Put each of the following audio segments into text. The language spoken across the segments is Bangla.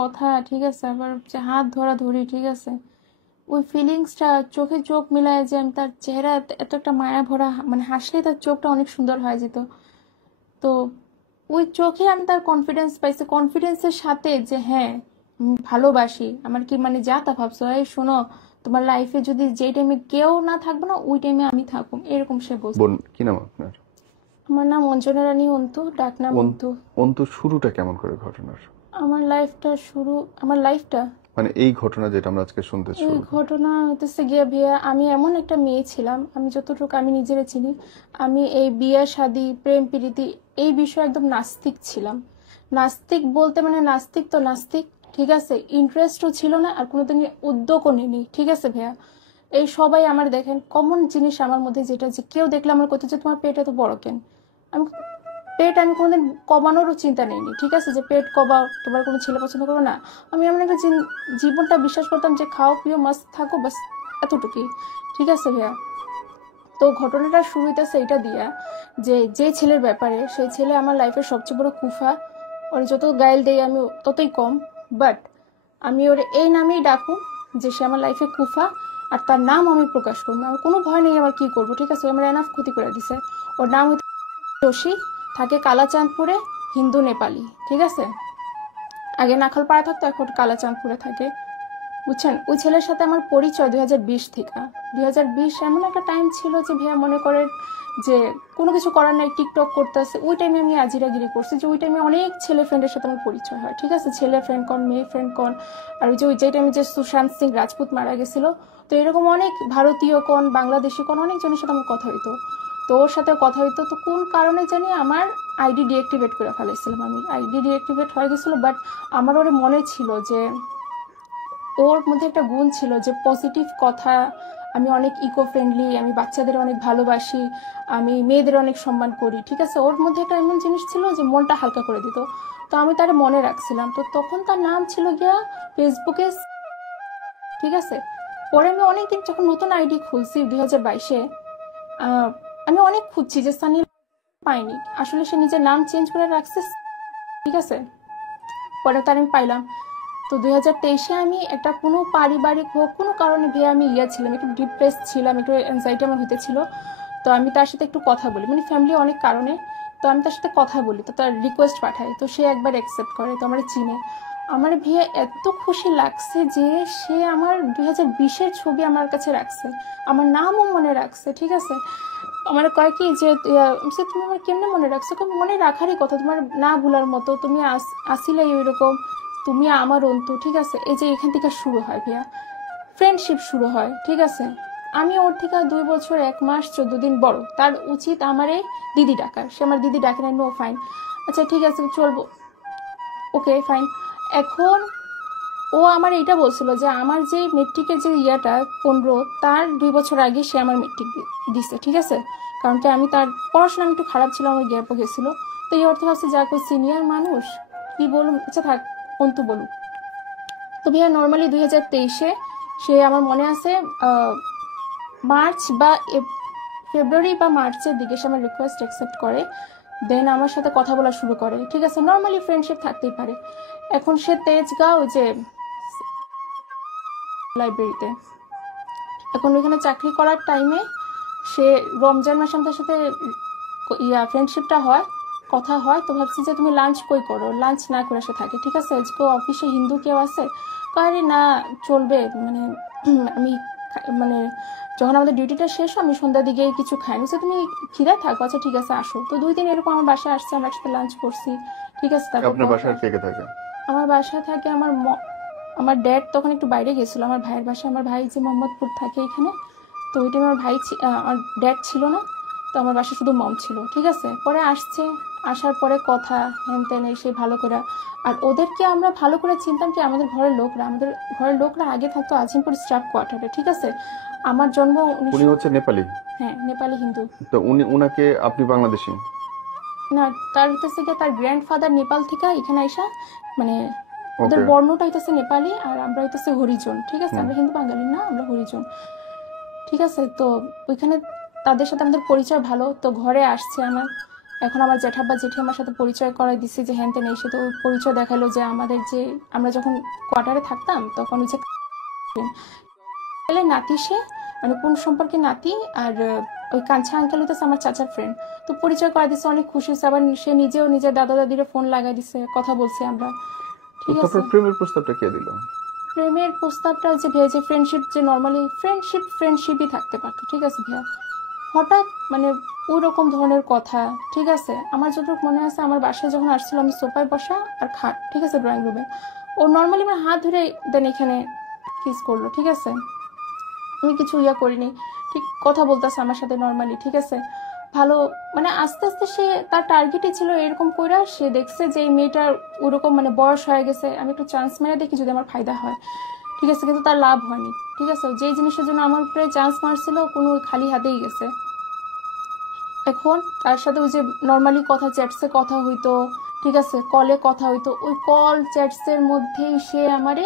কথা, ঠিক আছে, আবার যে হাত ধরাধরি, ঠিক আছে, ওই ফিলিংসটা, চোখে চোখ মিলায় যে আমি তার চেহারা এত একটা মায়া ভরা, মানে হাসলে তার চোখটা অনেক সুন্দর হয়ে যেত। তো ওই চোখে আমি তার কনফিডেন্স পাইছি, কনফিডেন্সের সাথে যে হ্যাঁ ভালোবাসি, আমার কি মানে যা তা ভাবছো, এই শোনো তোমার লাইফে যদি যে টাইমে কেউ না থাকবে না ওই টাইমে আমি থাকবো, এরকম সে বলছে। বোন কি নাম আপনার? আমার নাম অঞ্জনা রানী অন্তু, ডাকনাম অন্তু। অন্তু, শুরুটা কেমন করে ঘটনার? আমার লাইফটা মানে এই ঘটনা যেটা আমরা আজকে শুনতে এই ঘটনা হতেছে গিয়া ভাইয়া, আমি এমন একটা মেয়ে ছিলাম, আমি যতটুকু আমি নিজেরা চিনি, আমি এই বিয়ে শাদী প্রেম প্রীতি এই বিষয়ে একদম নাস্তিক ছিলাম। নাস্তিক বলতে মানে নাস্তিক তো নাস্তিক, ঠিক আছে, ইন্টারেস্টও ছিল না আর কোনোদিন উদ্যোগও নিইনি, ঠিক আছে ভাইয়া। এই সবাই আমার দেখেন কমন জিনিস আমার মধ্যে, যেটা যে কেউ দেখলে আমার কত যে তোমার পেট এত বড় কেন, আমি পেট আমি কোনোদিন কমানোরও চিন্তা নেইনি, ঠিক আছে, যে পেট কমাও তোমার কোনো ছেলে পছন্দ করো না। আমি এমন একটা জীবনটা বিশ্বাস করতাম যে খাও প্রিয় মাস্ত থাকো, বাস এতটুকুই, ঠিক আছে ভাইয়া। তো ঘটনাটা শুরু হইতেছে এটা দিয়া, যে ছেলের ব্যাপারে, সেই ছেলে আমার লাইফের সবচেয়ে বড় কুফা। ওর যত গাইল দেই আমি ততই কম, বাট আমি ওর এই নামেই ডাকু যে সে আমার লাইফে কুফা, আর তার নাম আমি প্রকাশ করবো, আমার কোনো ভয় নেই, আমার কি করবো, ঠিক আছে, আমার এনাফ ক্ষতি করে দিছে। ওর নাম হইতে যোশী, থাকে কালাচাঁদপুরে, হিন্দু নেপালি, ঠিক আছে, আগে নাখালপাড়া থাকতো, এখন কালাচাঁদপুরে থাকে, বুঝছেন। ওই ছেলের সাথে আমার পরিচয় 2020 থেকে। 2020 এমন একটা টাইম ছিল যে ভাইয়া মনে করেন যে কোনো কিছু করার নাই, টিকটক করতেছে, ওই টাইমে আমি আজিরাগিরি করছি, যে ওই টাইমে অনেক ছেলে ফ্রেন্ডের সাথে আমার পরিচয় হয়, ঠিক আছে, ছেলে ফ্রেন্ড কন, মেয়ে ফ্রেন্ড কন। আর ওই যে টাইমে যে সুশান্ত সিং রাজপুত মারা গেছিল, তো এরকম অনেক ভারতীয় কন, বাংলাদেশি কন, অনেক জনের সাথে আমার কথা হইতো। তো ওর সাথে কথা হইতো, তো কোন কারণে জানি আমার আইডি ডিঅ্যাক্টিভেট করে ফেলেছিলাম, আমি আইডি ডিঅ্যাক্টিভেট হয়ে গেছিলো, বাট আমার ওর মনে ছিল যে ওর মধ্যে একটা গুণ ছিল যে পজিটিভ কথা, আমি অনেক ইকো ফ্রেন্ডলি, আমি বাচ্চাদের অনেক ভালোবাসি, আমি মেয়েদের অনেক সম্মান করি, ঠিক আছে, ওর মধ্যে একটা এমন জিনিস ছিল যে মনটা হালকা করে দিত। তো আমি তার মনে রাখছিলাম, তো তখন তার নাম ছিল গিয়া ফেসবুকে, ঠিক আছে। পরে আমি অনেকদিন যখন নতুন আইডি খুলছি 2022-এ, আমি অনেক খুঁজছি যে সানি, পাইনি, আসলে সে নিজের নাম চেঞ্জ করে রাখছে, ঠিক আছে। পরে তার আমি পাইলাম। তো 2023-এ আমি একটা কোনো পারিবারিক হোক কোনো কারণে ভেয়ে আমি ছিলাম, একটু ডিপ্রেস ছিলাম, একটু অ্যাংজাইটি আমার হতেছিল। তো আমি তার সাথে একটু কথা বলি, মানে ফ্যামিলি অনেক কারণে, তো আমি তার সাথে কথা বলি, তো তার রিকোয়েস্ট পাঠাই, তো সে একবার অ্যাকসেপ্ট করে, তো আমার চিনে। আমার ভেয়ে এত খুশি লাগছে যে সে আমার 2020-এর ছবি আমার কাছে রাখছে, আমার নামও মনে রাখছে, ঠিক আছে। আমার কয় কি যে তুমি আমার কেমনে মনে রাখছো, মনে রাখারই কথা, তোমার না ভুলার মতো, তুমি আসিলে ওইরকম, তুমি আমার অন্তু, ঠিক আছে। এই যে এখান থেকে শুরু হয় ভাইয়া, ফ্রেন্ডশিপ শুরু হয়, ঠিক আছে। আমি ওর থেকে 2 বছর 1 মাস 14 দিন বড়, তার উচিত আমারে দিদি ডাকার, সে আমার দিদি ডাকে না, নো ফাইন, আচ্ছা ঠিক আছে চলবো, ওকে ফাইন। এখন ও আমার এইটা বলছিল যে আমার যে মেট্রিকের যে ইয়াটা 15, তার 2 বছর আগে সে আমার মেট্রিক দিছে, ঠিক আছে। কারণ কি আমি তার পড়াশোনা আমি একটু খারাপ ছিল, আমার গ্যাপও গেছিল। তো এই অর্থ ভাবছি যা কেউ সিনিয়র মানুষ কি বলুন, আচ্ছা থাক অন্তু বলুক। তো ভাইয়া নর্মালি 2023-এ সে আমার মনে আছে মার্চ বা ফেব্রুয়ারি বা মার্চের দিকে সে আমার রিকোয়েস্ট অ্যাকসেপ্ট করে, দেন আমার সাথে কথা বলা শুরু করে, ঠিক আছে, নর্মালি ফ্রেন্ডশিপ থাকতেই পারে। এখন সে তেজগাঁও যে লাইব্রেরিতে, এখন ওইখানে চাকরি করার টাইমে সে রমজান মাসে আমাদের সাথে ফ্রেন্ডশিপটা হয়, কথা হয়। তো ভাবছি যে তুমি লাঞ্চ কই করো, লাঞ্চ না করে সে থাকে, ঠিক আছে, আজকে অফিসে হিন্দু কেউ আছে, কারে না চলবে, মানে আমি মানে যখন আমাদের ডিউটিটা শেষ আমি সন্ধ্যার দিকে কিছু খাই, বুঝছো, তুমি খিদে থাকো, আচ্ছা ঠিক আছে আসো। তো 2 দিন এরকম আমার বাসায় আসছে, আমরা একসাথে লাঞ্চ করছি, ঠিক আছে। তারপর আপনার বাসায় কে কে থাকে? আমার বাসায় থাকে আমার ড্যাড তখন একটু বাইরে গেছিল, আমার ভাইয়ের বাসায়, আমার ভাই যে মোহাম্মদপুর থাকে এখানে, তো ওই টাইমে আমার আমার ড্যাড ছিল না, তো আমার বাসায় শুধু মম ছিল, ঠিক আছে। পরে আসছে, আসার পরে কথা হ্যান ত্যান এসে ভালো করে, আর ওদেরকে আমরা ভালো করে চিনতাম কি, আমাদের ঘরের লোকরা আগে থাকতো আজিমপুর স্টাফ কোয়ার্টারে, ঠিক আছে। আমার জন্ম উনি হচ্ছে নেপালি? হ্যাঁ নেপালি হিন্দু। তো উনাকে আপনি বাংলাদেশী? না, তার হইতেছে গিয়ে তার গ্র্যান্ডফাদার নেপাল থেকে এখানে আইসা, মানে ওদের বর্ণটা হইতেছে নেপালি, আর আমরা হইতেছে হরিজন, ঠিক আছে, আমরা হিন্দু বাঙালি না, আমরা হরিজন, ঠিক আছে। তো ওইখানে তাদের সাথে আমাদের পরিচয় ভালো, তো ঘরে আসছে আমার, এখন আমার জেঠাব্বা জেঠি আমার সাথে পরিচয় করাই দিচ্ছে যে হ্যান তেন এসে, তো ওই পরিচয় দেখালো যে আমাদের যে আমরা যখন কোয়ার্টারে থাকতাম তখন ওই যে নাতি, সে মানে কোন সম্পর্কে নাতি, আর ওই কাঞ্চা আঙ্কেল হইতেছে আমার চাচার ফ্রেন্ড। তো পরিচয় করা দিচ্ছে, অনেক খুশি হয়েছে। আবার সে নিজেও নিজের দাদা দাদিরে ফোন লাগাই দিছে, কথা বলছি আমরা। তো ঠিক আছে, তারপর প্রেমের প্রস্তাবটা কে দিল? প্রেমের প্রস্তাবটা যে ভাইয়া, যে ফ্রেন্ডশিপ, যে নর্মালি ফ্রেন্ডশিপই থাকতে পারতো, ঠিক আছে ভাইয়া, হঠাৎ মানে ওই রকম ধরনের কথা। ঠিক আছে, আমার যতটুকু মনে আছে, আমার বাসায় যখন আসছিল আমি সোফায় বসা আর খাট, ঠিক আছে, ড্রয়িং রুমে, ও নর্মালি আমার হাত ধরে দেন এখানে কিস করলো। ঠিক আছে, আমি কিছু ইয়া করিনি, ঠিক কথা বলতেছে আমার সাথে নর্মালি। ঠিক আছে, ভালো, মানে আস্তে আস্তে সে তার টার্গেটই ছিল এরকম কইরা, সে দেখছে যে এই মেয়েটার ওরকম মানে বয়স হয়ে গেছে, আমি একটু চান্স মেরে দেখি যদি আমার ফায়দা হয়। ঠিক আছে, কিন্তু তার লাভ হয়নি। ঠিক আছে, যেই জিনিসের জন্য আমার উপরে চান্স মারছিল কোনো খালি হাতেই গেছে। এখন তার সাথে ওই যে নর্মালি কথা, চ্যাটসে কথা হইতো, ঠিক আছে, কলে কথা হইতো, ওই কল চ্যাটসের মধ্যেই সে আমারে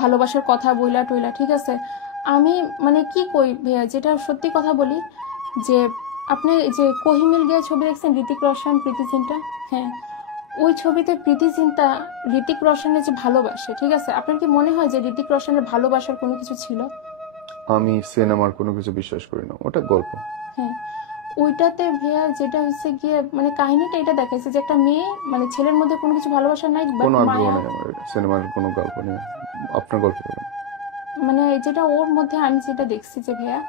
ভালোবাসার কথা বইলা টইলা। ঠিক আছে, আমি মানে কি কই ভাইয়া, যেটা সত্যি কথা বলি, যে আপনি যে কোহিমিল গিয়ে ছবি দেখছেন, ঋতিক রোশন প্রীতি জিন্টা, হ্যাঁ, ওই ছবিতে প্রীতি জিন্টা ঋতিক রোশনের যে ভালোবাসে, ঠিক আছে, আপনার কি মনে হয় যে ঋতিক রোশনের ভালোবাসার কোনো কিছু ছিল? আমি সিনেমার কোনো কিছু বিশ্বাস করি না, ওটা গল্প। হ্যাঁ, ওইটাতে ভাইয়া যেটা হচ্ছে গিয়ে মানে কাহিনীটা এটা দেখাইছে যে একটা মেয়ে, মানে ছেলের মধ্যে কোনো কিছু ভালোবাসা নাই, বাট কোনো আগ্রহ মায়া, নেই আমার সিনেমার কোনো গল্প নিয়ে। আপনার গল্প বলুন। মানে যেটা ওর মধ্যে আমি যেটা দেখছি যে ভাইয়া,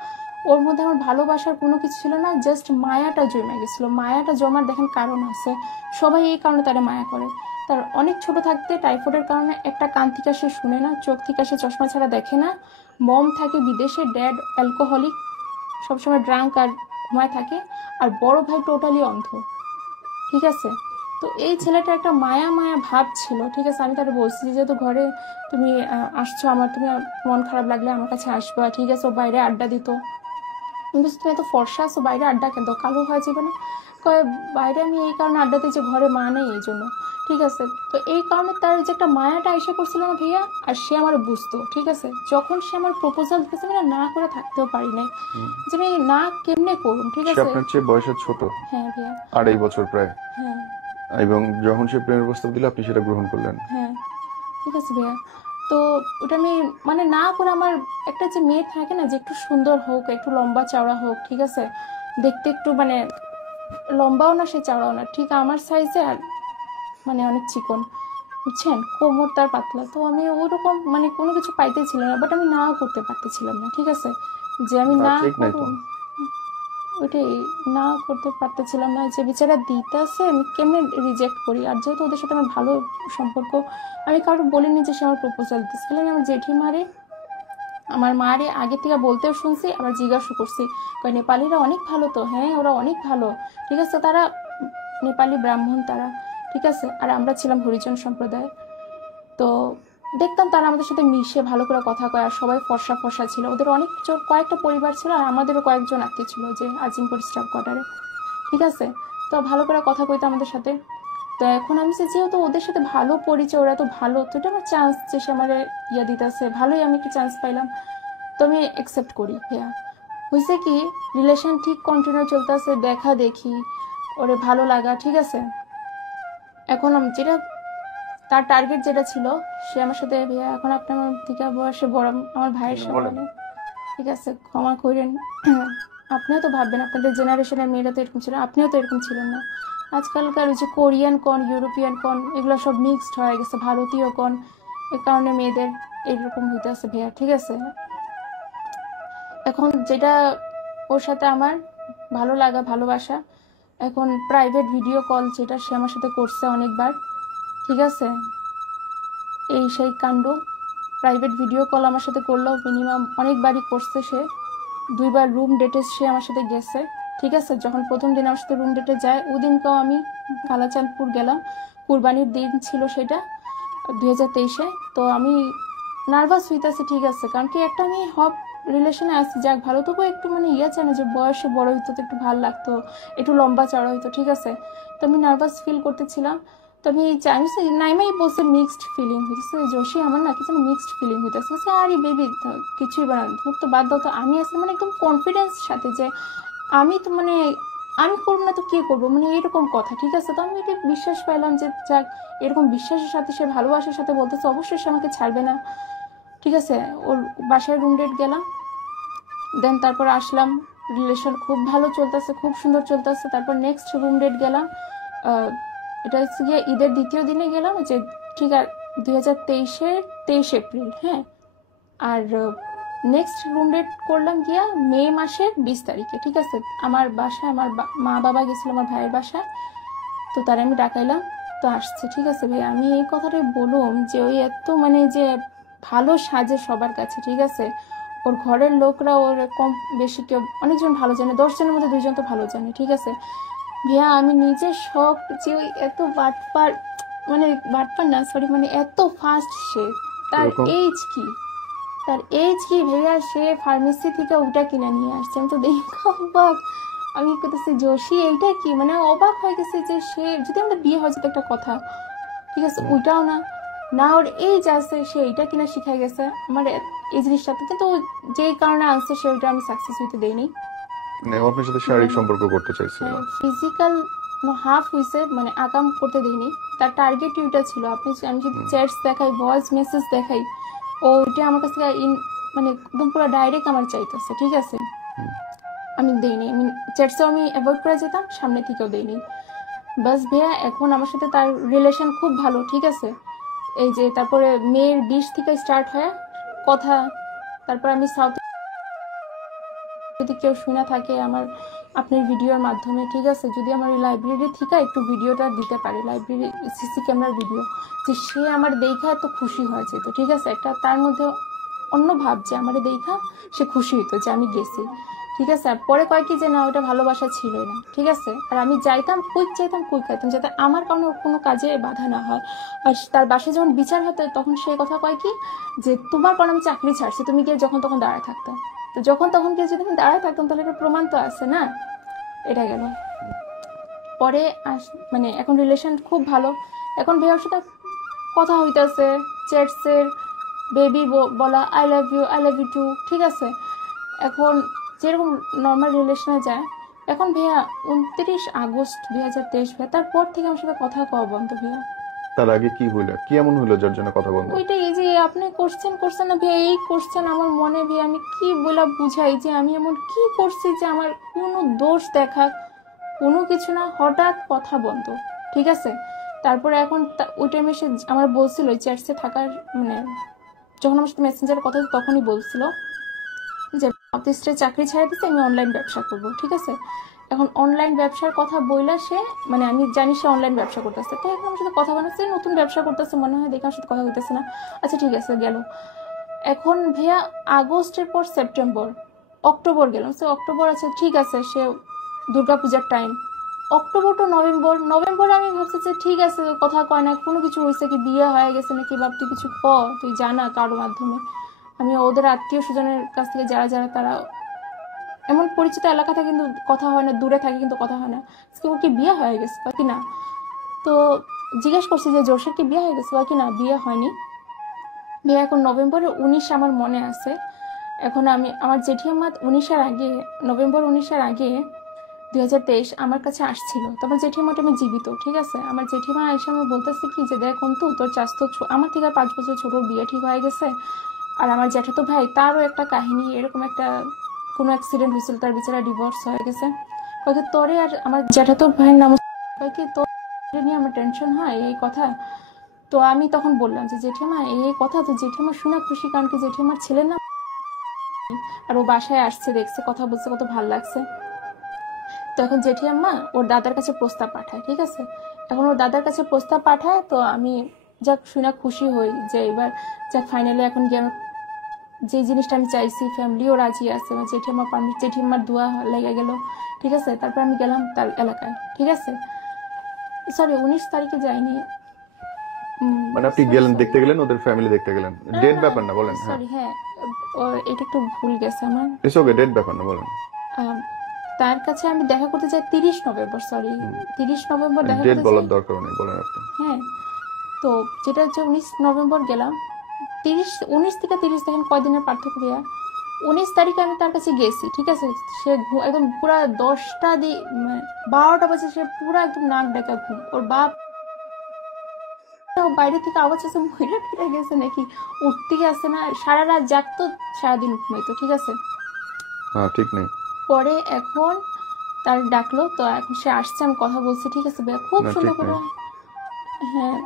ওর মধ্যে আমার ভালোবাসার কোনো কিছু ছিল না, জাস্ট মায়াটা জমে গেছিল। মায়াটা জমার দেখেন কারণ আছে, সবাই এই কারণে তারা মায়া করে। তার অনেক ছোট থাকতে টাইফয়েডের কারণে একটা কান থেকে সে শুনে না, চোখ থেকে সে চশমা ছাড়া দেখে না, মম থাকে বিদেশে, ড্যাড অ্যালকোহলিক, সবসময় ড্রাঙ্ক আর ঘুমায় থাকে, আর বড় ভাই টোটালি অন্ধ। ঠিক আছে, তো এই ছেলেটা একটা মায়া মায়া ভাব ছিল। ঠিক আছে, আমি তাকে বলছি যে যেহেতু ঘরে তুমি আসছো, আমার তুমি মন খারাপ লাগলে আমার কাছে আসবা। ঠিক আছে, ও বাইরে আড্ডা দিত, কিন্তু তুমি এত ফর্সা আছো, বাইরে আড্ডা কেন, কালো হয়ে যাবে না? কয় বাইরে আমি এই কারণে আড্ডা দিই যে ঘরে মা নেই এই জন্য। ঠিক আছে, তো এই কারণে তার যে একটা মায়াটা এসে করছিল না ভাইয়া, আর সে আমার বুঝতো। ঠিক আছে, যখন সে আমার প্রপোজাল দিতেছে আমি না করে থাকতেও পারি নাই, যে আমি না কেমনে করুন। ঠিক সে আছে, আপনার চেয়ে বয়সে ছোট, হ্যাঁ ভাইয়া, 2.5 বছর প্রায়, হ্যাঁ এবং যখন সে প্রেমের প্রস্তাব দিল আপনি সেটা গ্রহণ করলেন। হ্যাঁ, ঠিক আছে ভাইয়া, তো ওটা আমি মানে না করে, আমার একটা যে মেয়ে থাকে না যে একটু সুন্দর হোক, একটু লম্বা চওড়া হোক, ঠিক আছে, দেখতে একটু মানে লম্বাও না সে চওড়াও না, ঠিক আমার সাইজে, আর মানে অনেক চিকন, বুঝছেন, কোমর তার পাতলা। তো আমি ওরকম মানে কোনো কিছু পাইতেছিলাম না, বাট আমি নাও করতে পারতেছিলাম না। ঠিক আছে, যে আমি না, না ঠিক নাই তো। করুন, ওইটাই, না করতে পারতেছিলাম না, যে বেচারা দিতে আছে আমি কেমনে রিজেক্ট করি। আর যেহেতু ওদের সাথে আমার ভালো সম্পর্ক, আমি কারো বলিনি যে সে আমার প্রপোজাল দিচ্ছিল। আমি আমার জেঠিমারে, আমার মারে আগে থেকে বলতেও শুনছি, আবার জিজ্ঞাসা করছি, কয় নেপালিরা অনেক ভালো। তো হ্যাঁ, ওরা অনেক ভালো। ঠিক আছে, তারা নেপালি ব্রাহ্মণ তারা। ঠিক আছে, আর আমরা ছিলাম হরিজন সম্প্রদায়। তো দেখতাম তারা আমাদের সাথে মিশে ভালো করে কথা কয়, আর সবাই ফর্সা ফর্সা ছিল। ওদের অনেক কয়েকটা পরিবার ছিল, আর আমাদেরও কয়েকজন আত্মীয় ছিল যে আজিমপুর স্টাফ কোয়ার্টারে। ঠিক আছে, তো ভালো করে কথা কইতো আমাদের সাথে। তো এখন আমি যেহেতু ওদের সাথে ভালো পরিচয়, ওরা তো ভালো, তো এটা আমার চান্স যে সে আমার ইয়ে দিতেছে, ভালোই আমি একটা চান্স পাইলাম, তো আমি অ্যাকসেপ্ট করি। হ্যাঁ, হয়েছে কি, রিলেশন ঠিক কন্টিনিউ চলতেছে, দেখা দেখি, ওরে ভালো লাগা। ঠিক আছে, এখন যেটা তার টার্গেট যেটা ছিল, সে আমার সাথে এখন আপনি আমার থেকে বয়সে বড়, আমার ভাইয়ের সামনে। ঠিক আছে, ক্ষমা করেন, আপনিও তো ভাববেন আপনাদের জেনারেশনের মেয়েরা তো এরকম ছিল, আপনিও তো এরকম ছিলেন না। আজকালকার ওই যে কোরিয়ান কন, ইউরোপিয়ান কন, এগুলো সব মিক্সড হয়ে গেছে, ভারতীয় কন, এই কারণে মেয়েদের এইরকম হইতে আছে ভাইয়া। ঠিক আছে, এখন যেটা ওর সাথে আমার ভালো লাগা, ভালোবাসা, এখন প্রাইভেট ভিডিও কল যেটা সে আমার সাথে করছে অনেকবার। ঠিক আছে, এই সেই কাণ্ড, প্রাইভেট ভিডিও কল আমার সাথে করলো মিনিমাম অনেকবারই করছে সে। 2বার রুম ডেটে সে আমার সাথে গেছে। ঠিক আছে, যখন প্রথম দিন আমার সাথে রুম ডেটে যায়, ওই দিনকেও আমি কালাচাঁদপুর গেলাম, কুরবানির দিন ছিল সেটা, 2023-এ। তো আমি নার্ভাস হইতেছি। ঠিক আছে, কারণ কি একটা আমি হব রিলেশনে আসছি, যাক ভালো, তবু একটু মানে চায় না যে বয়সে বড় হইতো তো একটু ভালো লাগতো, একটু লম্বা চড়া হইতো। ঠিক আছে, তো আমি নার্ভাস ফিল করতেছিলাম। তো আমি নাইমাই বলছে মিক্সড ফিলিং হইতেছে, জোশী আমার না কিছু মিক্সড ফিলিং হইতেছে। আরে বেবি কিছুই বানা, তোর তো বাদ দাও তো। আমি আসলে মানে একদম কনফিডেন্স সাথে যে আমি তো মানে আমি করবো না তো কে করবো, মানে এরকম কথা। ঠিক আছে, তো আমি এটা বিশ্বাস পাইলাম যে যাক, এরকম বিশ্বাসের সাথে সে ভালোবাসার সাথে বলতেছে, অবশ্যই সে আমাকে ছাড়বে না। ঠিক আছে, ওর বাসায় রুম ডেট গেলাম, দেন তারপর আসলাম, রিলেশন খুব ভালো চলতেছে, খুব সুন্দর চলতেছে। তারপর নেক্সট রুম ডেট গেলাম, এটা হচ্ছে গিয়ে ঈদের দ্বিতীয় দিনে গেলাম, যে ঠিক আছে 2023-এর 23 এপ্রিল, হ্যাঁ। আর নেক্সট রুম ডেট করলাম গিয়া মে মাসের 20 তারিখে। ঠিক আছে, আমার বাসায় আমার মা বাবা গেছিল আমার ভাইয়ের বাসায়, তো তারা আমি ডাকাইলাম, তো আসছে। ঠিক আছে ভাই, আমি এই কথাটাই বলুম যে ওই এত মানে যে ভালো সাজে সবার কাছে। ঠিক আছে, ওর ঘরের লোকরা ওর কম বেশি কেউ অনেকজন ভালো জানে, 10 জনের মধ্যে 2 জন তো ভালো জানে। ঠিক আছে ভাইয়া, আমি নিজে শখ যে ওই এত বাটপার, মানে বাটপার না সরি, মানে এত ফাস্ট সে। তার এরকম এজ কি, তার এজ কি ভাইয়া, সে ফার্মেসি থেকে ওটা কিনে নিয়ে আসছে। আমি তো দেখো অবাক, আমি করতেছি জোশী এইটা কি, মানে অবাক হয়ে গেছে যে সে যদি আমাদের বিয়ে হয় যেত একটা কথা। ঠিক আছে, ওইটাও না, না ওর এজ আছে সে এইটা কিনা শিখাই গেছে আমার এই জিনিসটাতে, কিন্তু যেই কারণে আনছে সে ওইটা আমি সাকসেস হইতে দেইনি। মানে ও আপনার সাথে শারীরিক সম্পর্ক করতে চাইছিল। ফিজিক্যাল হাফ হইছে, মানে আকাম করতে দেইনি। তার টার্গেট ওইটা ছিল, আমি যদি চ্যাটস দেখাই, ভয়েস মেসেজ দেখাই, ও ওইটা আমার কাছ থেকে মানে একদম পুরো ডাইরেক্ট আমার চাইতেছে। ঠিক আছে, আমি দেইনি, আমি চ্যাটসও আমি অ্যাভয়েড করে যেতাম, সামনে থেকেও দেইনি। বাস ভাইয়া, এখন আমার সাথে তার রিলেশন খুব ভালো। ঠিক আছে, এই যে তারপরে মেয়ের 20 থেকে স্টার্ট হয় কথা। তারপর আমি সাউথ, যদি কেউ শুনে থাকে আমার আপনার ভিডিওর মাধ্যমে, ঠিক আছে, যদি আমার লাইব্রেরি থেকে একটু ভিডিওটা দিতে পারে, লাইব্রেরি সিসি ক্যামেরার ভিডিও, যে সে আমার দেখা এত খুশি হয়েছে। তো ঠিক আছে, একটা তার মধ্যে অন্য ভাব যে আমার দেখা সে খুশি হইতো যে আমি গেছি। ঠিক আছে, আর পরে কয় কি যে না, ওটা ভালোবাসা ছিলই না। ঠিক আছে, আর আমি যাইতাম কুইক, চাইতাম কুইক খাইতাম, যাতে আমার কারণে কোনো কাজে বাধা না হয়। আর তার বাসায় যখন বিচার হতো তখন সেই কথা কয় কি যে তোমার কারণে আমি চাকরি ছাড়ছি, তুমি গিয়ে যখন তখন দাঁড়ায় থাকতাম। তো যখন তখন গিয়ে যদি আমি দাঁড়ায় থাকতাম তাহলে এটা প্রমাণ তো আছে না। এটা গেল। পরে মানে এখন রিলেশন খুব ভালো, এখন ভাইয়ার সাথে কথা হইতেছে, চ্যাটসের বেবি বলা, আই লাভ ইউ টু। ঠিক আছে, এখন যেরকম নর্মাল রিলেশনে যায়। এখন ভাইয়া 29 আগস্ট 2023 ভাইয়া, তারপর থেকে আমার সাথে কথা কওয়া বন্ধ ভাইয়া। তার আগে কি হইলো, কি এমন হইলো যার জন্য কথা বন্ধ? ওইটা এই যে আপনি করছেন না ভাইয়া, এই করছেন আমার মনে ভাইয়া, আমি কি বলে বুঝাই যে আমি এমন কি করছি যে আমার কোনো দোষ দেখা কোনো কিছু না, হঠাৎ কথা বন্ধ। ঠিক আছে, তারপরে এখন ওই টাইমে সে আমার বলছিল চ্যাটসে থাকার, মানে যখন আমার সাথে মেসেঞ্জারে কথা হতো তখনই বলছিল যে অফিসে চাকরি ছেড়ে দিতে আমি অনলাইন ব্যবসা করব। ঠিক আছে, এখন অনলাইন ব্যবসার কথা বইলা সে, মানে আমি জানি সে অনলাইন ব্যবসা করতেছে, তো এখন আমার সাথে কথা বানাচ্ছে, নতুন ব্যবসা করতেছে মনে হয়, দেখে আমার সাথে কথা হইতেছে না। আচ্ছা ঠিক আছে গেল। এখন ভাইয়া আগস্টের পর সেপ্টেম্বর, অক্টোবর গেলাম, সে অক্টোবর আছে, ঠিক আছে, সে দুর্গাপূজার টাইম, অক্টোবর টু নভেম্বরে আমি ভাবছি যে ঠিক আছে কথা কয় না, কোনো কিছু হয়েছে কি, বিয়ে হয়ে গেছে নাকি, ভাবছি কিছু তুই জানা কারোর মাধ্যমে। আমি ওদের আত্মীয় স্বজনের কাছ থেকে যারা যারা তারা এমন পরিচিত এলাকা থাকে কিন্তু কথা হয় না, দূরে থাকে কিন্তু কথা হয় না, ও কি বিয়ে হয়ে গেছে বা কি না। তো জিজ্ঞেস করছি যে জোশের কি বিয়ে হয়ে গেছে বা কি না, বিয়ে হয়নি। বিয়ে এখন নভেম্বরের 19 আমার মনে আছে। এখন আমি আমার জেঠিমা 19-এর আগে, নভেম্বর 19-এর আগে 2023 আমার কাছে আসছিল, তারপর জেঠিমাটা আমি জীবিত। ঠিক আছে, আমার জেঠিমা এসে আমার বলতেছে কি যে দেখ অন্তু, তোর চাস্তো আমার থেকে 5 বছর ছোট, বিয়ে ঠিক হয়ে গেছে। আর আমার জ্যাঠাতো ভাই, তারও একটা কাহিনী, এরকম একটা কোনো অ্যাক্সিডেন্ট হয়েছিল, তার বেচারা ডিভোর্স হয়ে গেছে। কয়েক তোরে আর আমার জ্যাঠাতো ভাইয়ের নাম কি, তোর নিয়ে আমার টেনশন হয় এই কথা। তো আমি তখন বললাম যে জেঠিমা এই কথা, তো জেঠিমা শুনে খুশি, কারণ কি জেঠিমার ছেলের নাম, আর ও বাসায় আসছে, দেখছে, কথা বলছে, কত ভালো লাগছে। তো এখন জেঠিমা ওর দাদার কাছে প্রস্তাব পাঠায়। ঠিক আছে, এখন ওর দাদার কাছে প্রস্তাব পাঠায়, তো আমি যাক শুনে খুশি হই যে এবার যাক ফাইনালি এখন গিয়ে আমি যে জিনিসটা আমি চাইছি, ফ্যামিলিও রাজি আছে, জেঠিমার দোয়া লেগে গেল। ঠিক আছে, তারপর আমি গেলাম তার এলাকায়। ঠিক আছে, সরি 19 তারিখে যাইনি, মানে আপনি গেলেন, দেখতে গেলেন, ওদের ফ্যামিলি দেখতে গেলেন, ডেট ব্যাপার না বলেন। সরি হ্যাঁ, এটা একটু ভুল গেছে আমার। ইটস ওকে, ডেট ব্যাপার না বলেন। তার কাছে আমি দেখা করতে যাই 30 নভেম্বর, সরি 30 নভেম্বর দেখা ডেট করতে বলার যাই। দরকার নেই, বলেন আপনি। হ্যাঁ, তো যেটা হচ্ছে 19 নভেম্বর গেলাম, 19 থেকে 30 দেখেন কয়দিনের পার্থক্য দেয়া। 19 তারিখে আমি তার কাছে গেছি, ঠিক আছে। সে একদম পুরা 10টা 12টা বাজে সে পুরা একদম নাক ডাকা ঘুম। ওর বাপ বাইরে থেকে আওয়াজ আছে মহিলা ফিরে গেছে নাকি, উঠতেই আসে না, সারা রাত জাগতো, সারাদিন ঘুমাইতো, ঠিক আছে। হ্যাঁ ঠিক নেই। পরে এখন তার ডাকলো, তো এখন সে আসছে, আমি কথা বলছি, ঠিক আছে ভাইয়া, খুব না সুন্দর ঠিক করে। নেই, হ্যাঁ,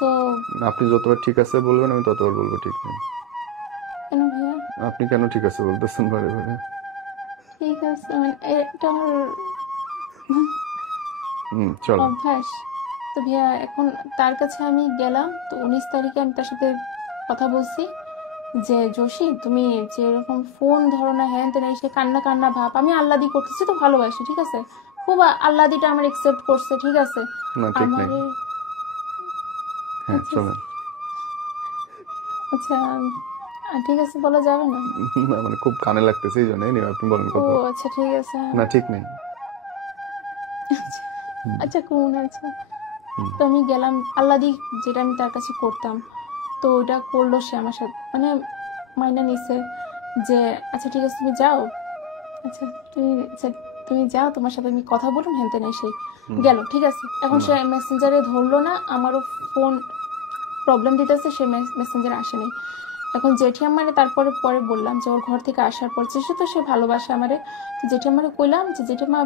তো আপনি যতবার ঠিক আছে বলবেন আমি ততবার বলবো ঠিক নেই। কেন ভাইয়া? আপনি কেন ঠিক আছে বলতেছেন বারে বারে? ঠিক আছে, মানে এটা আমার চলো। অভ্যাস। তো ভাইয়া এখন তার কাছে আমি গেলাম, তো 19 তারিখে আমি তার সাথে কথা বলছি যে জোশী তুমি যেরকম ফোন ধরো না, হ্যান তেন, সে কান্না কান্না ভাব, আমি আল্লাদি করতেছি তো ভালোবাসি, ঠিক আছে, খুব আল্লাদিটা আমার একসেপ্ট করছে, ঠিক আছে। না ঠিক নেই। আমারে হ্যাঁ আচ্ছা চলেন। আচ্ছা, ঠিক আছে, বলা যাবে না। না মানে খুব কানে লাগতেছে এই জন্য, আপনি বলেন ও কথা। আচ্ছা ঠিক আছে। না ঠিক নেই। আচ্ছা কোন আচ্ছা, হুম, তো আমি গেলাম আল্লাদি, যেটা আমি তার কাছে করতাম, তো ওইটা করলো সে আমার সাথে, মানে মাইনা নিছে যে আচ্ছা ঠিক আছে তুমি যাও, আচ্ছা আচ্ছা তুমি যাও, তোমার সাথে আমি কথা বলুন, হ্যান তেন, সেই গেল, ঠিক আছে। এখন সে মেসেঞ্জারে ধরলো না, আমারও ফোন প্রবলেম দিতেছে, সে মেসেঞ্জারে আসে নাই। এখন জেঠি আমারে তারপরে পরে বললাম যে ওর ঘর থেকে আসার পর, সে তো সে ভালোবাসে আমারে, তো জেঠি আমারে কইলাম যে জেঠিমা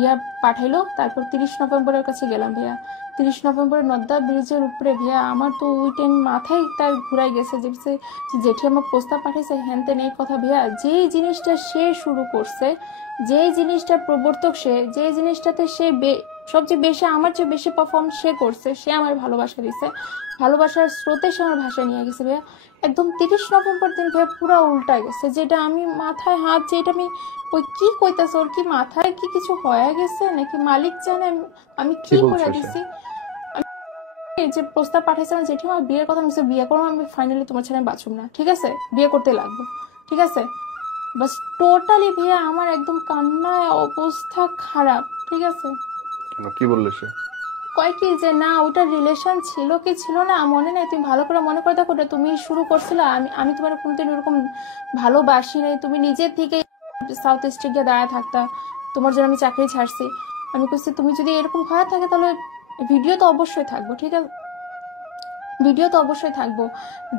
ইয়া পাঠাইলো, তারপর 30 নভেম্বরের কাছে গেলাম ভাইয়া। 30 নভেম্বরের নদ্দা ব্রিজের উপরে ভাইয়া, আমার তো ওই টাইম মাথায় তার ঘুরাই গেছে যে জেঠি আমার প্রস্তাব পাঠাইছে, হ্যান তেন এই কথা ভাইয়া। যেই জিনিসটা সে শুরু করছে, যেই জিনিসটার প্রবর্তক সে, যে জিনিসটাতে সে সবচেয়ে বেশি, আমার চেয়ে বেশি পারফর্ম সে করছে, সে আমার ভালোবাসা দিছে, ভালোবাসার স্রোতে সে আমার ভাষা নিয়ে গেছে ভাইয়া। একদম 30 নভেম্বর দিন ভাইয়া পুরো উল্টা গেছে, যেটা আমি মাথায় হাত, যেটা আমি ওই কি কইতাছে, ওর কি মাথায় কি কিছু হয়ে গেছে নাকি মালিক জানে, আমি কি কি বলছে করে সে? দিছি। এই যে প্রস্তাব পাঠাইছিলাম জেঠি আমার বিয়ের কথা, আমি বিয়ে করবো, আমি ফাইনালি তোমার ছেলে বাঁচুম না, ঠিক আছে, বিয়ে করতে লাগবো, ঠিক আছে। বাস টোটালি ভাইয়া আমার একদম কান্নায় অবস্থা খারাপ, ঠিক আছে। কি বললে সে? কয় কি যে না ওটা রিলেশন ছিল কি ছিল না মনে নেই, তুমি ভালো করে মনে করে দেখো, ওটা তুমি শুরু করছিলে, আমি আমি তোমার কোনদিন ওরকম ভালোবাসি নাই, তুমি নিজের থেকে সাউথ ইস্টে গিয়ে দাঁড়ায় থাকতা, তোমার জন্য আমি চাকরি ছাড়ছি। আমি বলছি তুমি যদি এরকম হয়ে থাকে তাহলে ভিডিও তো অবশ্যই থাকবো, ঠিক আছে, ভিডিও তো অবশ্যই থাকবো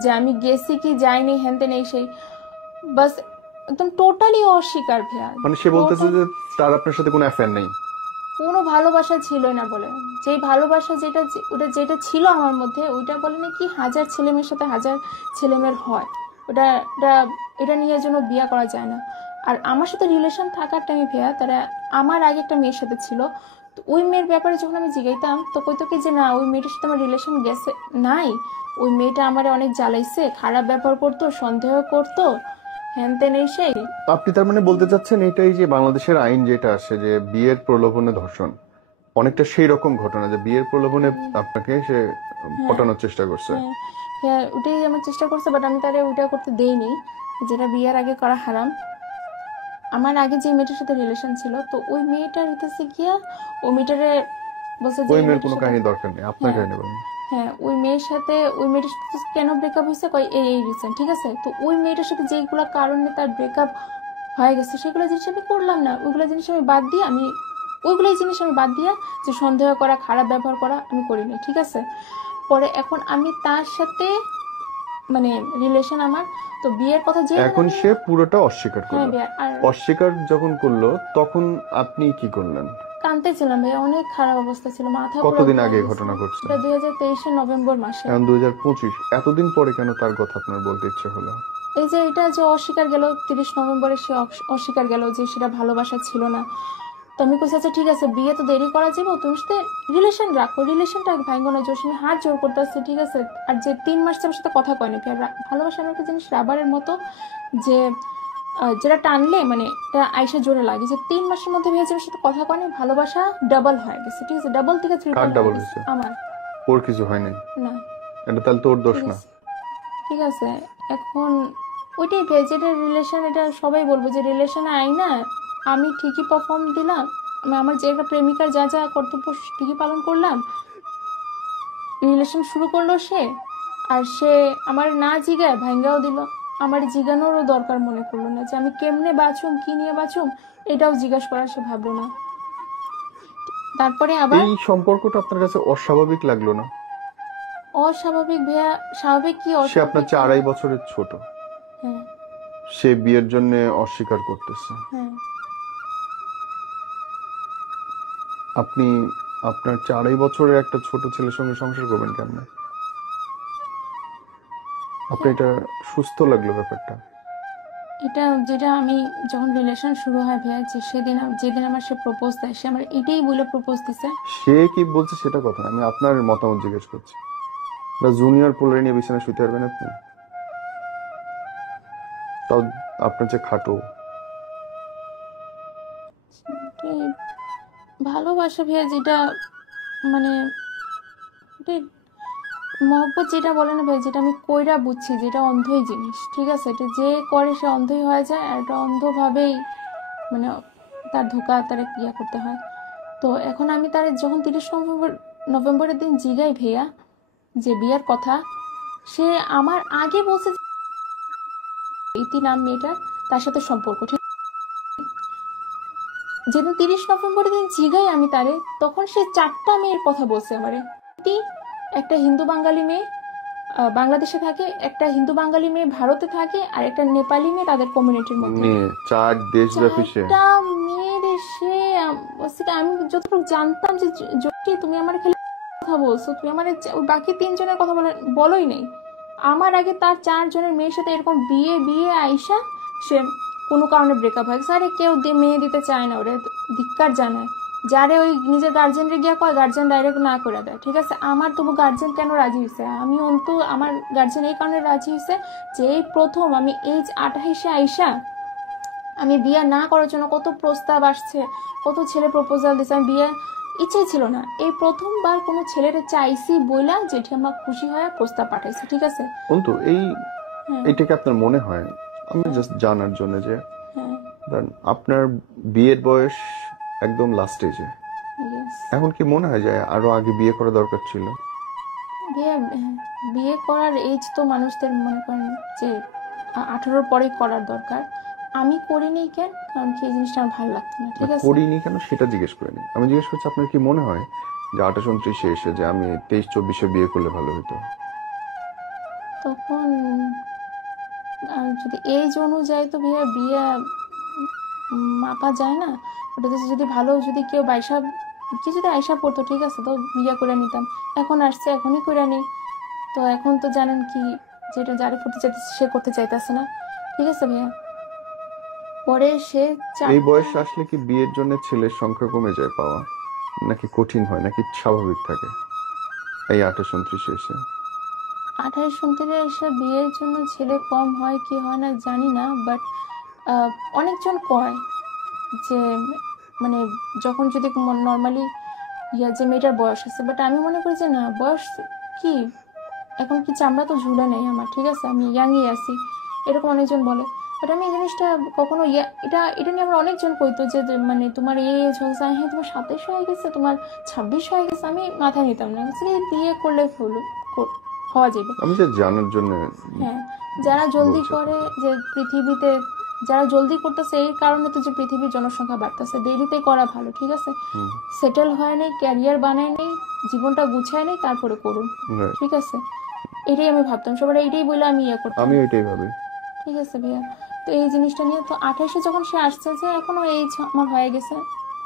যে আমি গেছি কি যাইনি, হ্যান তেন এই সেই, বাস একদম টোটালি অস্বীকার ভাইয়া। মানে সে বলতেছে যে তার আপনার সাথে কোনো অ্যাফেয়ার নেই? কোনো ভালোবাসা ছিল না বলে, যেই ভালোবাসা যেটা ওটা যেটা ছিল আমার মধ্যে, ওইটা বলে নাকি হাজার ছেলেমেয়ের সাথে হাজার ছেলেমেয়ের হয়, ওটা এটা এটা নিয়ে জন্য বিয়ে করা যায় না। আর আমার সাথে রিলেশন থাকার টাইমে ভাইয়া তারা আমার আগে একটা মেয়ের সাথে ছিল, তো ওই মেয়ের ব্যাপারে যখন আমি জিগাইতাম তো কইতো কি যে না ওই মেয়েটার সাথে আমার রিলেশন গেছে নাই, ওই মেয়েটা আমার অনেক জ্বালাইছে, খারাপ ব্যবহার করতো, সন্দেহ করতো, হ্যান তেন এই সেই। আপনি তার মানে বলতে চাচ্ছেন এটাই যে বাংলাদেশের আইন যেটা আসে যে বিয়ের প্রলোভনে ধর্ষণ, অনেকটা সেই রকম ঘটনা যে বিয়ের প্রলোভনে আপনাকে সে পটানোর চেষ্টা করছে। হ্যাঁ হ্যাঁ, ওটাই আমার চেষ্টা করছে, বাট আমি তারে ওটা করতে দেইনি, যেটা বিয়ের আগে করা হারাম। আমার আগে যে মেয়েটার সাথে রিলেশন ছিল, তো ওই মেয়েটার হইতেছে গিয়া ওই মেয়েটারে বলছে যে ওই এই মেয়ের মেয়েটার কোনো সাথে, কাহিনী দরকার নেই, আপনার হ্যাঁ কাহিনী বলেন। হ্যাঁ, ওই মেয়ের সাথে ওই মেয়েটার সাথে কেন ব্রেকআপ হয়েছে কয় এই এই রিজন, ঠিক আছে। তো ওই মেয়েটার সাথে যেগুলো কারণে তার ব্রেকআপ হয়ে গেছে সেগুলো জিনিস আমি করলাম না, ওইগুলো জিনিস আমি বাদ দিয়ে আমি ওইগুলোই জিনিস আমি বাদ দিয়া যে সন্দেহ করা, খারাপ ব্যবহার করা আমি করিনি, ঠিক আছে। পরে এখন আমি তার সাথে মানে রিলেশন আমার, তো বিয়ের কথা যে এখন সে পুরোটা অস্বীকার হ্যাঁ করলো। ভাইয়া, আর অস্বীকার যখন করলো তখন আপনি কি করলেন? কাঁদতেছিলাম ভাইয়া, অনেক খারাপ অবস্থা ছিল, মাথা পুরো কতদিন ঘুরে আগে গেছে। ঘটনা ঘটছে? এটা 2023-এর নভেম্বর মাসে। এখন 2025, এতদিন পরে কেন তার কথা আপনার বলতে ইচ্ছে হলো? এই যে এটা যে অস্বীকার গেল 30 নভেম্বরে, সে অস্বীকার গেল যে সেটা ভালোবাসা ছিল না। তো আমি কইছি আচ্ছা ঠিক আছে বিয়ে তো দেরি করা যাবো, তুমি সাথে রিলেশন রাখো, রিলেশনটা ভাঙ্গো না, জোশ আমি হাত জোর করতে আসছি, ঠিক আছে। আর যে 3 মাস আমার সাথে কথা কয়নি, ভালোবাসা এমন একটা জিনিস রাবারের মতো, যে যেটা টানলে মানে এটা আইসা জোরে লাগে, যে 3 মাসের মধ্যে ভেবেছে আমার সাথে কথা কয়নি, ভালোবাসা ডাবল হয়ে গেছে, ঠিক আছে, ডাবল থেকে কার ট্রিপল ডাবল হয়ে গেছে হয়েছে? আমার। ওর কিছু হয়নি? না, এটা তাহলে তোর দোষ ঠিক না। আছে, ঠিক আছে। এখন ওইটাই যেটা রিলেশন, এটা সবাই বলবো যে রিলেশনে আই না, আমি ঠিকই পারফর্ম দিলাম, আমি আমার যে একটা প্রেমিকার যা যা কর্তব্য ঠিকই পালন করলাম, রিলেশন শুরু করলো সে, আর সে আমার না জিগায় ভাঙ্গাও দিল, আমার জিজ্ঞানোরও দরকার মনে করলো না, যে আমি কেমনে বাঁচুম, কি নিয়ে বাঁচুম, এটাও জিজ্ঞাসা করার সে ভাবলো না। তারপরে আবার এই সম্পর্কটা আপনার কাছে অস্বাভাবিক লাগলো না? অস্বাভাবিক ভাইয়া, স্বাভাবিক কি সে আপনার অস্বাভাবিক? 4.5 বছরের ছোট, হ্যাঁ সে বিয়ের জন্য অস্বীকার করতেছে, হ্যাঁ। আপনি আপনার 4.5 বছরের একটা ছোট ছেলের সঙ্গে সংসার করবেন কেমনে? আপনি এটা সুস্থ লাগলো ব্যাপারটা? এটা যেটা আমি যখন রিলেশন শুরু হয় ভাইয়া, যে সেদিন যেদিন আমার সে প্রপোজ দেয়, সে আমার এটাই বলে প্রপোজ দিছে। সে কি বলছে সেটা কথা না, আমি আপনার মতামত জিজ্ঞেস করছি। জুনিয়র পোলারে নিয়ে বিছানায় শুতে পারবেন আপনি? তাও আপনার যে খাটো। এটাই ভালোবাসা ভাইয়া, যেটা মানে এটাই মহব্বত যেটা বলে না ভাই, যেটা আমি কইরা বুঝছি, যেটা অন্ধই জিনিস, ঠিক আছে? এটা যে করে সে অন্ধই হয়ে যায়, আর এটা অন্ধভাবেই মানে তার ধোকা তার ইয়া করতে হয়। তো এখন আমি তার যখন 30 নভেম্বরের দিন জিগাই ভাইয়া যে বিয়ের কথা, সে আমার আগে বলছে যে ইতি নাম মেয়েটার, তার সাথে সম্পর্ক, ঠিক? যেদিন 30 নভেম্বরের দিন জিগাই আমি তারে, তখন সে 4টা মেয়ের কথা বলছে আমারে। একটা হিন্দু বাঙালি মেয়ে বাংলাদেশে থাকে, একটা হিন্দু বাঙালি মেয়ে ভারতে থাকে, আর একটা নেপালি মেয়ে তাদের কমিউনিটির মধ্যে। মেয়ে 4 দেশব্যাপী সে। 4টা মেয়ের সে আমি যতটুকু জানতাম যে যদি তুমি আমার খালি কথা বলছো, তুমি আমার বাকি 3 জনের কথা বলোই নেই। আমার আগে তার 4 জনের মেয়ের সাথে এরকম বিয়ে বিয়ে আইসা সে কোনো কারণে ব্রেকআপ হয়। আরে কেউ মেয়ে দিতে চায় না, ওরে ধিক্কার জানায়। যারে ওই নিজের গার্জেনরে গিয়া কয়, গার্জেন ডাইরেক্ট না করে দেয়, ঠিক আছে? আমার তবু গার্জেন কেন রাজি হয়েছে? আমি অন্তু আমার গার্জেন এই কারণে রাজি হয়েছে যে এই প্রথম আমি এইজ 28-এ আইসা আমি বিয়ে না করার জন্য কত প্রস্তাব আসছে, কত ছেলে প্রপোজাল দিচ্ছে, আমি বিয়ে ইচ্ছেই ছিল না। এই প্রথমবার কোনো ছেলের চাইছি বইলা যেটি আমার খুশি হয় প্রস্তাব পাঠাইছে, ঠিক আছে? কিন্তু হ্যাঁ এইটাকে আপনার মনে হয়, আমি হ্যাঁ জাস্ট জানার জন্য যে হ্যাঁ ধরেন আপনার বিয়ের বয়স একদম লাস্ট স্টেজে, ইয়েস। এখন কি মনে হয় যে আরো আগে বিয়ে করা দরকার ছিল? বিয়ে করার এজ তো মানুষদের মনে করেন যে 18-র পরে করার দরকার। আমি করিনি কেন? কারণ কি এই জিনিসটা আমার ভালো লাগতো না, না, ঠিক আছে? করিনি কেন সেটা জিজ্ঞেস করিনি, আমি জিজ্ঞেস করছি আপনার কি মনে হয় যে 28-29-এ এসে যে আমি 23-24-এ বিয়ে করলে ভালো হতো? তখন যদি এজ অনুযায়ী তো ভাইয়া বিয়ে মাপা যায় না। ওটাতে যদি ভালো যদি কেউ কি যদি আয়সা পড়তো, ঠিক আছে, তো বিয়ে করে নিতাম। এখন আসছে, এখনই করে নিই। তো এখন তো জানেন কি, যেটা যারে করতে চাইতেছে সে করতে চাইতেছে না, ঠিক আছে ভাইয়া? পরে সে এই 4টা বয়সে আসলে কি বিয়ের জন্য ছেলের সংখ্যা কমে যায় পাওয়া, নাকি কঠিন হয়, নাকি স্বাভাবিক থাকে এই 28-29-এ এসে? 28-29 এসে বিয়ের জন্য ছেলে কম হয় কি হয় না জানি না, বাট অনেকজন কয় যে মানে যখন যদি নর্মালি যে মেয়েটার বয়স আছে, বাট আমি মনে করি যে না, বয়স কি, এখন কি চামড়া তো ঝুলে নেই আমার, ঠিক আছে? আমি ইয়াংই আছি, এরকম অনেকজন বলে। বাট আমি এই জিনিসটা কখনো এটা এটা নিয়ে আমার অনেকজন কইতো যে মানে তোমার এই এজ হয়েছে, হ্যাঁ তোমার 27 হয়ে গেছে, তোমার 26 হয়ে গেছে, আমি মাথা নিতাম না, বিয়ে করলে হওয়া যাবে। আমি যে জানার জন্য হ্যাঁ, যারা জলদি বলছি। করে, যে পৃথিবীতে যারা জলদি করতেছে এই কারণে তো যে পৃথিবীর জনসংখ্যা বাড়তেছে, দেরিতে করা ভালো, ঠিক আছে? হুম, সেটেল হয় নাই, ক্যারিয়ার বানায় নেই, জীবনটা গুছায় নেই, তারপরে করুন, right. ঠিক আছে? এটাই আমি ভাবতাম, সবার এইটাই বলে আমি ইয়ে করতাম, আমি ওইটাই ভাবি। ঠিক আছে ভাইয়া? তো এই জিনিসটা নিয়ে তো 28-এ যখন সে আসছে, যে এখনো এইজ আমার হয়ে গেছে,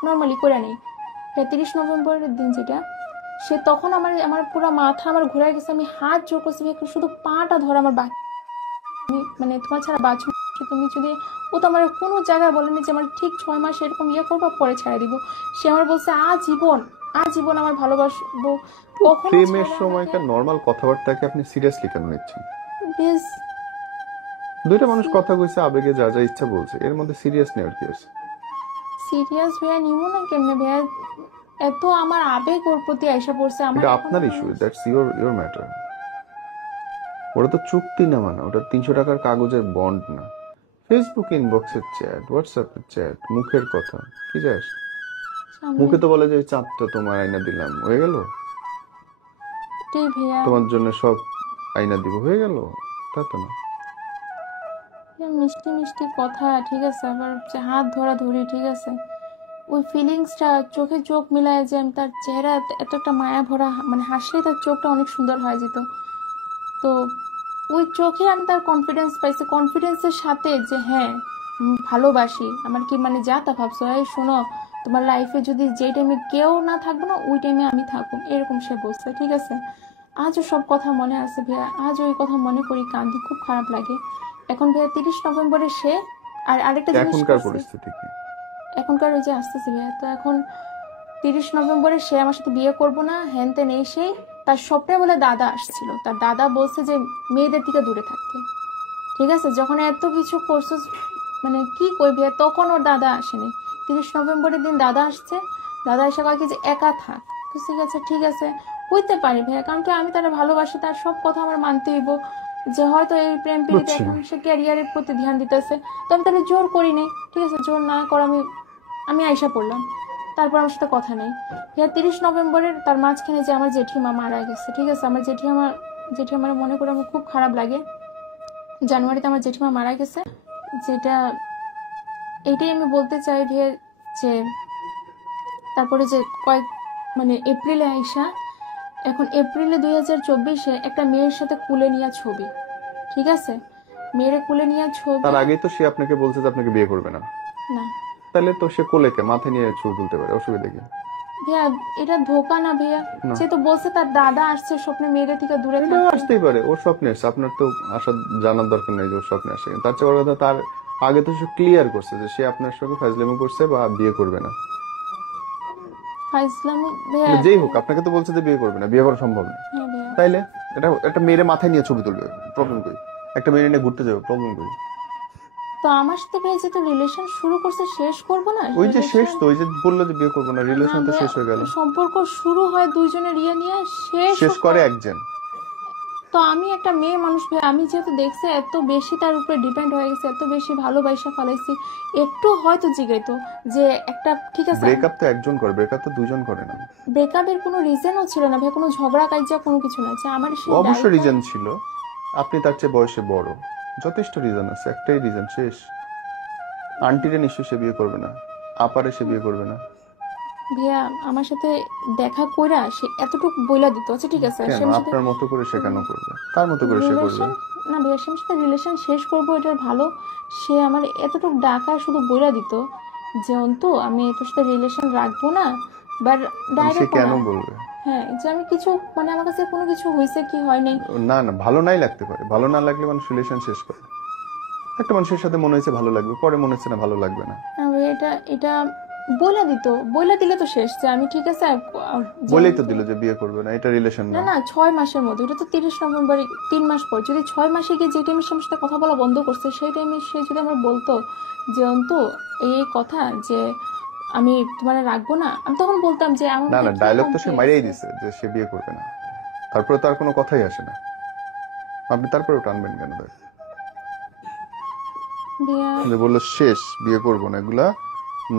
নর্মালি করে নেই। 30 নভেম্বরের দিন যেটা, সে তখন আমার আমার পুরো মাথা আমার ঘুরে গেছে, আমি হাত জোর করছি, ভাই শুধু পাটা ধরে আমার বাকি, মানে তোমার ছাড়া বাঁচব, তুমি যদি, ও তো আমার কোনো জায়গায় বলেনি যে আমার ঠিক 6 মাস এরকম ইয়ে করবো পরে ছেড়ে দিব। সে আমার বলছে আজীবন, আজীবন আমার ভালোবাসবো, কখনো প্রেমের ছাড়বে আমাকে। সময়কার নর্মাল কথাবার্তাকে আপনি সিরিয়াসলি কেন নিচ্ছেন? বেশ দুইটা মানুষ কথা কইছে, আবেগে যা যা ইচ্ছা বলছে, এর মধ্যে সিরিয়াস নেওয়ার কি আছে? সিরিয়াস ভাইয়া নিব না কেমনে ভাইয়া? এত আমার আবেগ ওর প্রতি আইসা পড়ছে, আমার এটা এখনো আপনার ইস্যু, দ্যাটস ইওর ম্যাটার। ওটা তো চুক্তি না, মানে ওটা 300 টাকার কাগজের বন্ড না। ফেসবুক ইনবক্সের চ্যাট, হোয়াটসঅ্যাপের চ্যাট, মুখের কথা কি যায় আসে? সামনে মুখে তো বলে যে এই চাঁদটা তোমার আয়না দিলাম, হয়ে গেল? ভাইয়া। তোমার জন্য সব আয়না দিব, হয়ে গেল? তা তো না। মিষ্টি মিষ্টি কথা, ঠিক আছে, আবার যে হাত ধরা ধরি, ঠিক আছে, ওই ফিলিংসটা, চোখে চোখ মিলায় যে আমি তার চেহারা এত একটা মায়া ভরা, মানে হাসলে তার চোখটা অনেক সুন্দর হয়ে যেত। তো ওই চোখে আমি তার কনফিডেন্স পাইছি, কনফিডেন্সের সাথে যে হ্যাঁ ভালোবাসি, আমার কি মানে যা তা ভাবছো, এই শোনো তোমার লাইফে যদি যে টাইমে কেউ না থাকবো না ওই টাইমে আমি থাকবো, এরকম সে বলছে, ঠিক আছে। আজও সব কথা মনে আছে ভাইয়া, আজ ওই কথা মনে করি কান্দি, খুব খারাপ লাগে। এখন ভাইয়া 30 নভেম্বরে সে, আর আরেকটা জিনিস এখনকার করছে, পরিস্থিতি কি? এখনকার ওই যে আসতেছে ভাইয়া, তো এখন 30 নভেম্বরে সে আমার সাথে বিয়ে করবো না, হ্যান ত্যান, এই সেই। তার স্বপ্নে বলে দাদা আসছিল, তার দাদা বলছে যে মেয়েদের থেকে দূরে থাকতে, ঠিক আছে। যখন এত কিছু করছো, মানে কি করবি, তখন ওর দাদা আসেনি। 30 নভেম্বরের দিন দাদা আসছে, দাদা এসে কয় কি যে একা থাক, তো ঠিক আছে, ঠিক আছে, হইতে পারি ভাইয়া, কারণ কি আমি তারা ভালোবাসি, তার সব কথা আমার মানতে হইব। যে হয়তো এই প্রেম পিড়িতে বুঝছি। এখন সে ক্যারিয়ারের প্রতি ধ্যান দিতেছে, তো আমি তাহলে জোর করি নাই, ঠিক আছে, জোর না কর, আমি আমি আইসা পড়লাম, তারপর আমার সাথে কথা নেই। ভাইয়া 30 নভেম্বরের তার মাঝখানে যে আমার জেঠিমা মারা গেছে, ঠিক আছে, আমার জেঠিমার মনে করে আমার খুব খারাপ লাগে। জানুয়ারিতে আমার জেঠিমা মারা গেছে, যেটা এটাই আমি বলতে চাই ভাইয়া, যে তারপরে যে কয়েক, মানে এপ্রিলে আইসা, এখন এপ্রিলে 2024-এ একটা মেয়ের সাথে কুলে নিয়ে ছবি, ঠিক আছে, মেয়েরে কুলে নিয়ে ছবি। তার আগেই তো সে আপনাকে বলছে যে আপনাকে বিয়ে করবে না, না তাহলে তো সে কোলেকে মাথায় নিয়ে ছবি তুলতে পারে, অসুবিধা কি? ভাইয়া, এটা ধোকা না ভাইয়া? না, সে তো বলছে তার দাদা আসছে স্বপ্নে মেয়েদের থেকে দূরে এটা থাকতে। আসতেই পারে, ওর স্বপ্নে আসছে, আপনার তো আসার জানার দরকার নেই যে ওর স্বপ্নে আসে। তার চেয়ে বড় কথা, তার আগে তো সে ক্লিয়ার করছে যে সে আপনার সঙ্গে ফাজলামি করছে বা বিয়ে করবে না। ফাইজলামি ভাইয়া? মানে যেই হোক, আপনাকে তো বলছে যে বিয়ে করবে না, বিয়ে করা সম্ভব না। হ্যাঁ ভাইয়া। তাইলে এটা একটা মেয়ের মাথায় নিয়ে ছবি তুলবে, প্রবলেম কই? একটা মেয়ে নিয়ে ঘুরতে যাবে, প্রবলেম কই? তো আমার সাথে ভাইয়া যেহেতু রিলেশন শুরু করছে, শেষ করবো না ওই যে শেষ রিলেশন? তো, ওই যে বললো যে বিয়ে করবো না, না রিলেশন তো ভাইয়া, শেষ হয়ে গেল। সম্পর্ক শুরু হয় দুইজনের ইয়ে নিয়ে, শেষ শেষ করে একজন। তো আমি একটা মেয়ে মানুষ ভাই, আমি যেহেতু দেখছি এত বেশি তার উপরে ডিপেন্ড হয়ে গেছে, এত বেশি ভালোবাসা ফেলাইছি, একটু হয়তো জিগাইতো যে একটা, ঠিক আছে। ব্রেকআপ তো একজন করে, ব্রেকআপ তো দুজন করে না। ব্রেকআপের কোনো রিজনও ছিল না ভাই, কোনো ঝগড়া কাজিয়া কোনো কিছু না, যে আমার সেই অবশ্য ডাইভোর্স। রিজন ছিল, আপনি তার চেয়ে বয়সে বড়, যথেষ্ট রিজন আছে, একটাই রিজন, শেষ। আন্টিরে নিশ্চয়ই সে বিয়ে করবে না, আপারে সে বিয়ে করবে না। ভাইয়া আমার সাথে দেখা কইরা সে এতটুকু বইলা দিত, আচ্ছা ঠিক আছে, কেন সে আমার সাথে আপনার মতো করে সে কেন করবে? তার মতো করে সে করবে। রিলেশন, না ভাইয়া সে আমার সাথে রিলেশন শেষ করবো এটার ভালো, সে আমার এতটুকু ডাকা শুধু বইলা দিত যে অন্তু আমি তোর সাথে রিলেশন রাখবো না, বাট সে ডাইরেক্ট কেন না। বলবে? হ্যাঁ, যে আমি কিছু, মানে আমার কাছে কোনো কিছু হয়েছে কি হয় নাই। না না, ভালো নাই লাগতে পারে, ভালো না লাগলে মানুষ রিলেশন শেষ করে। একটা মানুষের সাথে মনে হয়েছে ভালো লাগবে, পরে মনে হচ্ছে না ভালো লাগবে না। আমি এটা এটা বইলা দিত, বইলা দিলে তো শেষ, যে আমি ঠিক আছে বলেই তো দিল যে বিয়ে করবে না, এটা রিলেশন না না। না, 6 মাসের মধ্যে, এটা তো 30 নভেম্বর, 3 মাস পর, যদি 6 মাসে গিয়ে যে টাইমে আমার সাথে কথা বলা বন্ধ করছে, সেই টাইমে সে যদি আমার বলতো যে অন্তু এই কথা, যে আমি তোমার রাখবো না, আমি তখন বলতাম যে আমার না না, মধ্যে কি ডায়লগ তো সে complex মাইরাই আছে। দিছে যে সে বিয়ে করবে না, তারপরে তো আর কোনো কথাই আসে না, আপনি তারপরেও টানবেন কেন তাই? ভাইয়া, যে বললো শেষ, বিয়ে করবো না, এগুলা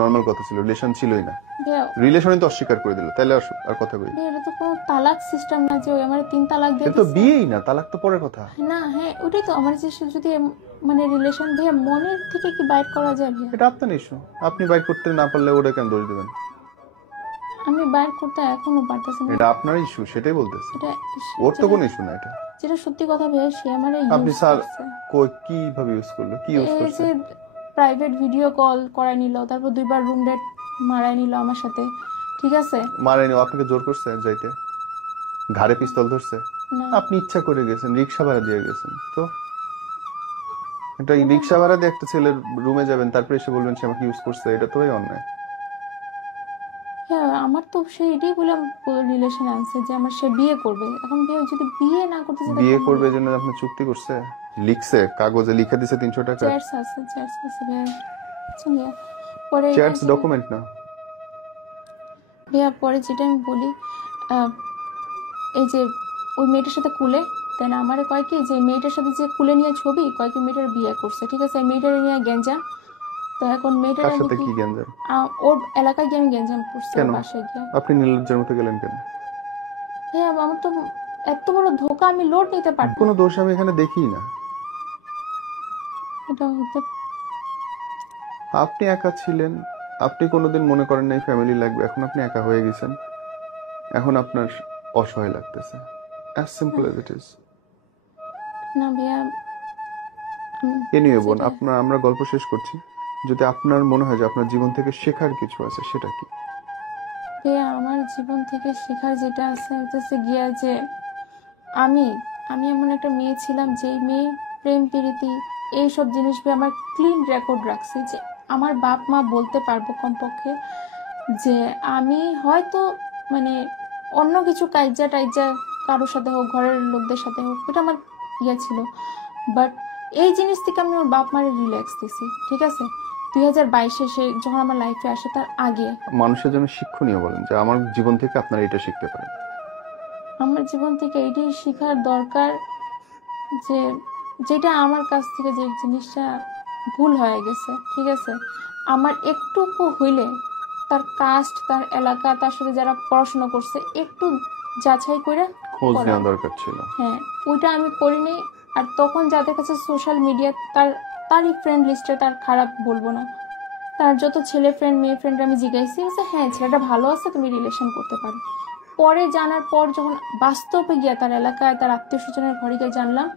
নর্মাল কথা ছিল, রিলেশন ছিলই না, ভাইয়া, রিলেশনই তো অস্বীকার করে দিল, তাহলে আর কথা কই? ভাইয়া, এটা তো কোনো তালাক সিস্টেম না যে ওই আমার 3 তালাক দিয়ে এটা তো দিছে। বিয়েই না, তালাক তো পরের কথা। না হ্যাঁ, ওটাই তো আমার যে সে যদি মানে রিলেশন, ভাইয়া মনের থেকে কি বাইর করা যায় ভাইয়া? এটা আপনার ইস্যু, আপনি বাইর করতে না পারলে ওটা কেন দোষ দিবেন? আমি বাইর করতে এখনো পারতেছি না। এটা আপনার ইস্যু, সেটাই বলতেছি, এটা ওর তো কোনো ইস্যু না এটা। যেটা সত্যি কথা ভাইয়া, সে আমারে আপনি ইউজ স্যার করছে। কিভাবে ইউজ করলো, কি ইউজ এই করছে? যে প্রাইভেট ভিডিও কল করাই নিল, তারপর 2বার রুম ডেট মারাই নিল আমার সাথে, ঠিক আছে। মারেনি, আপনাকে জোর করছে যাইতে? ঘাড়ে পিস্তল ধরছে? না আপনি ইচ্ছা করে গেছেন, রিক্সা ভাড়া দিয়ে গেছেন তো। একটা রিক্সা ভাড়া দিয়ে একটা ছেলের রুমে যাবেন, তারপরে এসে বলবেন সে আমাকে ইউজ করছে, এটা তো অন্যায়। হ্যাঁ, আমার তো সে এটাই বললাম, রিলেশন আনছে যে আমার সে বিয়ে করবে, এখন ভাইয়া যদি বিয়ে না করতে চায়, বিয়ে করবে এই জন্য আপনি চুক্তি করছে, লিখছে, কাগজে লিখে দিছে 300 টাকা। চ্যাটস আছে, চ্যাটস আছে ভাইয়া, আচ্ছা ভাইয়া, পরে চ্যাটস ডকুমেন্ট না। ভাইয়া পরে যেটা আমি বলি, আহ, এই যে ওই মেয়েটার সাথে কুলে, তাই না, আমারে কয় কি যে মেয়েটার সাথে যে কুলে নিয়ে ছবি, কয় কি মেয়েটার বিয়ে করছে, ঠিক আছে, মেয়েটার নিয়ে গ্যাঞ্জাম। তো এখন মেয়েটার কার আমি সাথে কি, কি গ্যাঞ্জাম? ওর এলাকায় গিয়ে আমি গ্যাঞ্জাম করছি, ওর কেন বাসায় গিয়ে। আপনি নির্লজ্জের মতো গেলেন কেন? হ্যাঁ, আমার তো এত বড় ধোকা, আমি লোড নিতে পারতাম। কোনো দোষ আমি এখানে দেখি না। এটা হতে আপনি একা ছিলেন, আপনি কোনোদিন মনে করেন নাই ফ্যামিলি লাগবে, এখন আপনি একা হয়ে গেছেন, এখন আপনার অসহায় লাগতেছে। As simple as it is. না ভাইয়া, আমি এনিওয়ে বোন, যেটা আমরা গল্প শেষ করছি। যদি আপনার মনে হয় যে আপনার জীবন থেকে শেখার কিছু আছে, সেটা কি? ভাইয়া আমার জীবন থেকে শেখার যেটা আছে হচ্ছে গিয়া যে আমি আমি এমন একটা মেয়ে ছিলাম যেই মেয়ে প্রেম প্রীতি এইসব জিনিস আমার ক্লিন রেকর্ড রাখছি, যে আমার বাপ মা বলতে পারবো কমপক্ষে যে আমি হয়তো মানে অন্য কিছু কাইজা টাইজা কারোর সাথে হোক, ঘরের লোকদের সাথে হোক, এটা আমার ইয়ে ছিল। বাট এই জিনিস থেকে আমি ওর বাপ মারে রিল্যাক্স দিছি, ঠিক আছে। 2022-এ সে যখন আমার লাইফে আসে তার আগে মানুষের জন্য শিক্ষণীয় বলেন, যে আমার জীবন থেকে আপনারা এটা শিখতে পারেন। আমার জীবন থেকে এইটাই শেখার দরকার যে যেটা আমার কাছ থেকে যে জিনিসটা ভুল হয়ে গেছে, ঠিক আছে, আমার একটুকু হইলে তার কাস্ট, তার এলাকা, তার সাথে যারা পড়াশোনা করছে একটু যাচাই করে খোঁজ করা। নেওয়া দরকার ছিল। হ্যাঁ, ওইটা আমি করিনি। আর তখন যাদের কাছে সোশ্যাল মিডিয়া, তারই ফ্রেন্ড লিস্টে তার খারাপ বলবো না, তার যত ছেলে ফ্রেন্ড মেয়ে ফ্রেন্ড আমি জিজ্ঞাসি, বলছে হ্যাঁ ছেলেটা ভালো আছে, তুমি রিলেশন করতে পারো। পরে জানার পর যখন বাস্তবে গিয়া তার এলাকায় তার আত্মীয় স্বজনের ঘরে গিয়ে জানলাম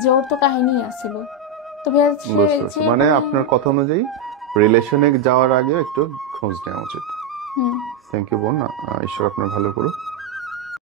যে ওর তো কাহিনী আছিল। তো ভাইয়া বুঝতে পারছি, মানে আপনার কথা অনুযায়ী রিলেশনে যাওয়ার আগে একটু খোঁজ নেওয়া উচিত। হুম। থ্যাংক ইউ বোন, ঈশ্বর আপনার ভালো করুক।